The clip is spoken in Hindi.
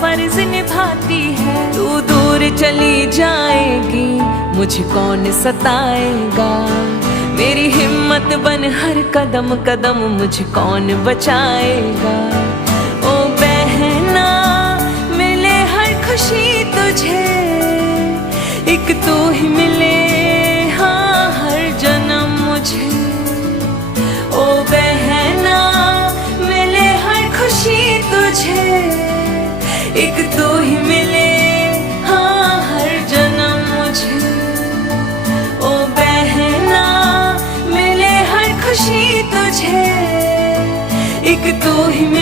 फर्ज निभाती है। तू दूर चली जाएगी मुझे कौन सताएगा, मेरी हिम्मत बन हर कदम कदम मुझे कौन बचाएगा। ओ बहना मिले हर खुशी तुझे, एक तू ही मिले हाँ हर जन्म मुझे। ओ बहना मिले हर खुशी तुझे, एक तू ही मिले हाँ हर जन्म मुझे। ओ बहना मिले हर खुशी तुझे, एक तू ही मिले